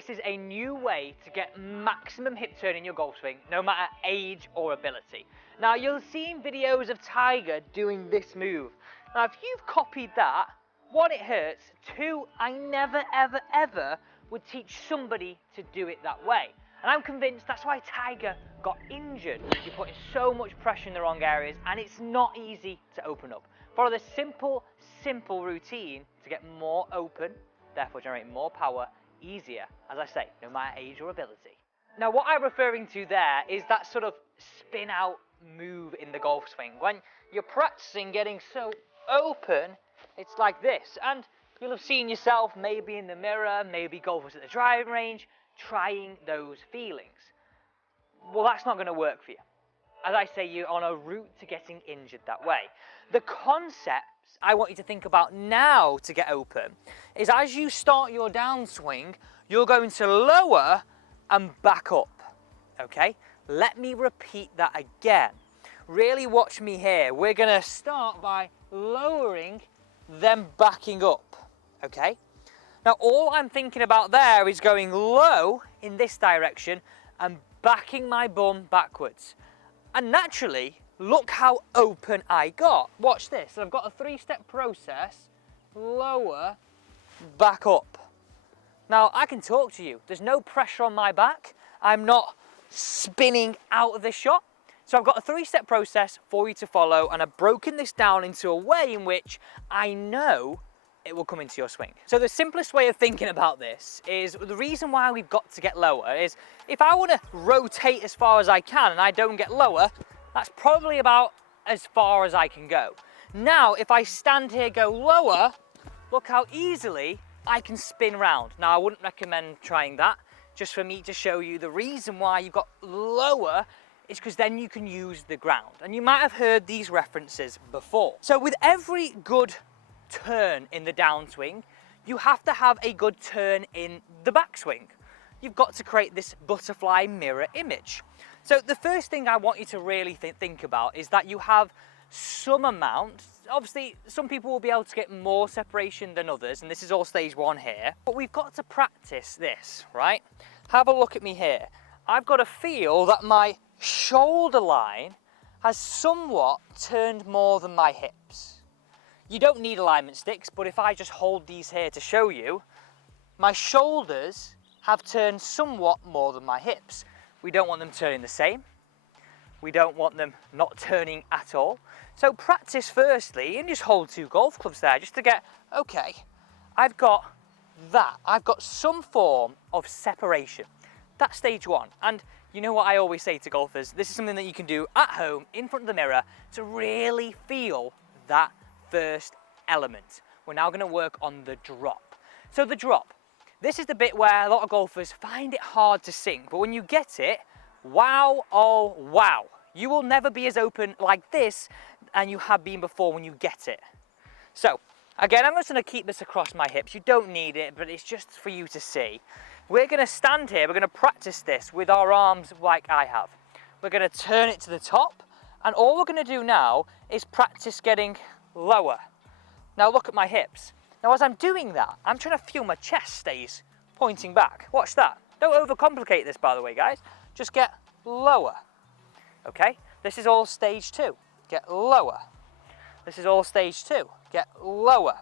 this is a new way to get maximum hip turn in your golf swing, no matter age or ability. Now, you'll have seen videos of Tiger doing this move. Now, if you've copied that, one, it hurts. Two, I never, ever, ever would teach somebody to do it that way. And I'm convinced that's why Tiger got injured. You're putting so much pressure in the wrong areas, and it's not easy to open up. Follow the simple routine to get more open, therefore generate more power, easier, as I say, no matter age or ability. Now, what I'm referring to there is that sort of spin out move in the golf swing. When you're practicing getting so open, it's like this. And you'll have seen yourself maybe in the mirror, maybe golfers at the driving range, trying those feelings. Well, that's not going to work for you. As I say, you're on a route to getting injured that way. The concepts I want you to think about now to get open is as you start your downswing, you're going to lower and back up, okay? Let me repeat that again. Really watch me here. We're going to start by lowering, then backing up, okay? Now, all I'm thinking about there is going low in this direction and backing my bum backwards. And naturally, look how open I got. Watch this. I've got a three-step process. Lower, back up. Now, I can talk to you. There's no pressure on my back. I'm not spinning out of this shot. So I've got a three-step process for you to follow, and I've broken this down into a way in which I know it will come into your swing. So the simplest way of thinking about this is the reason why we've got to get lower is if I want to rotate as far as I can and I don't get lower, that's probably about as far as I can go. Now, if I stand here, go lower, look how easily I can spin round. Now, I wouldn't recommend trying that, just for me to show you the reason why you've got lower is because then you can use the ground. And you might have heard these references before. So with every good turn in the downswing, you have to have a good turn in the backswing. You've got to create this butterfly mirror image. So the first thing I want you to really think about is that you have some amount. Obviously, some people will be able to get more separation than others, and this is all stage one here. But we've got to practice this, right? Have a look at me here. I've got to feel that my shoulder line has somewhat turned more than my hips. You don't need alignment sticks, but if I just hold these here to show you, my shoulders have turned somewhat more than my hips. We don't want them turning the same. We don't want them not turning at all. So practice firstly and just hold two golf clubs there just to get, okay, I've got that. I've got some form of separation. That's stage one. And you know what I always say to golfers? This is something that you can do at home in front of the mirror to really feel that first element. We're now going to work on the drop. So the drop, this is the bit where a lot of golfers find it hard to sink, but when you get it, wow, oh wow, you will never be as open like this and you have been before when you get it. So again, I'm just going to keep this across my hips. You don't need it, but it's just for you to see. We're going to stand here, we're going to practice this with our arms like I have. We're going to turn it to the top, and all we're going to do now is practice getting lower. Now look at my hips. Now as I'm doing that, I'm trying to feel my chest stays pointing back. Watch that. Don't overcomplicate this, by the way, guys. Just get lower. Okay? This is all stage two. Get lower. This is all stage two. Get lower.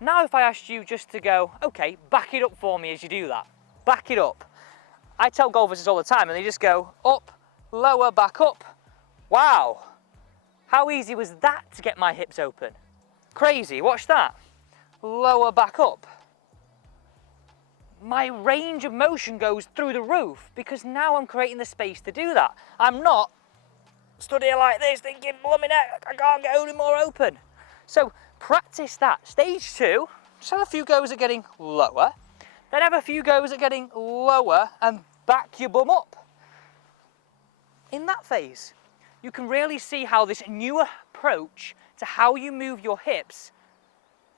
Now if I asked you just to go, okay, back it up for me as you do that. Back it up. I tell golfers this all the time and they just go up, lower, back up. Wow. How easy was that to get my hips open? Crazy, watch that. Lower, back up. My range of motion goes through the roof because now I'm creating the space to do that. I'm not stood here like this thinking, blooming heck, I can't get any more open. So practice that. Stage two, just have a few goes at getting lower, then have a few goes at getting lower and back your bum up. In that phase, you can really see how this new approach to how you move your hips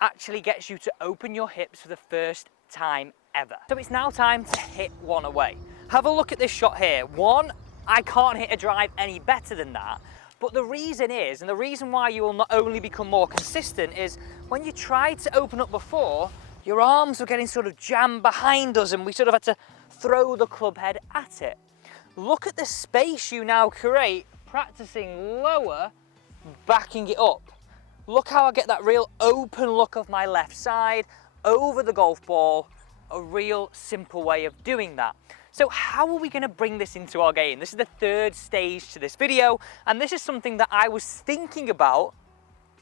actually gets you to open your hips for the first time ever. So it's now time to hit one away. Have a look at this shot here. One, I can't hit a drive any better than that. But the reason is, and the reason why you will not only become more consistent is when you tried to open up before, your arms were getting sort of jammed behind us and we sort of had to throw the club head at it. Look at the space you now create practicing lower, backing it up. Look how I get that real open look of my left side over the golf ball, a real simple way of doing that. So how are we going to bring this into our game? This is the third stage to this video, and this is something that I was thinking about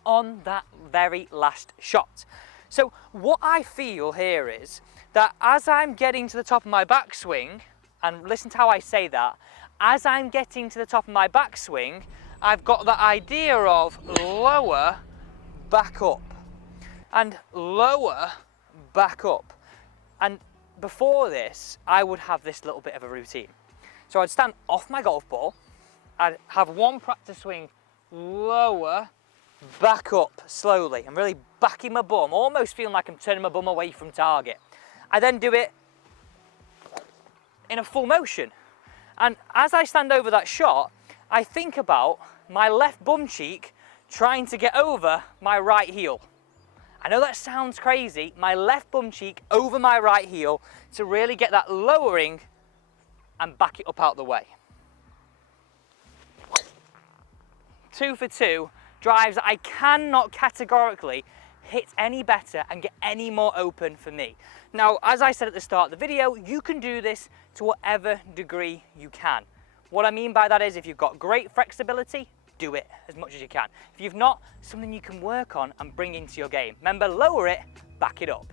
on that very last shot. So what I feel here is that as I'm getting to the top of my backswing, and listen to how I say that, as I'm getting to the top of my backswing, I've got the idea of lower, back up, and lower, back up. And before this, I would have this little bit of a routine. So I'd stand off my golf ball, I'd have one practice swing, lower, back up slowly. I'm really backing my bum, almost feeling like I'm turning my bum away from target. I then do it in a full motion. And as I stand over that shot, I think about my left bum cheek trying to get over my right heel. I know that sounds crazy, my left bum cheek over my right heel to really get that lowering and back it up out the way. 2 for 2 drives that I cannot categorically hit any better and get any more open for me. Now, as I said at the start of the video, you can do this to whatever degree you can. What I mean by that is if you've got great flexibility, do it as much as you can. If you've not, something you can work on and bring into your game. Remember, lower it, back it up.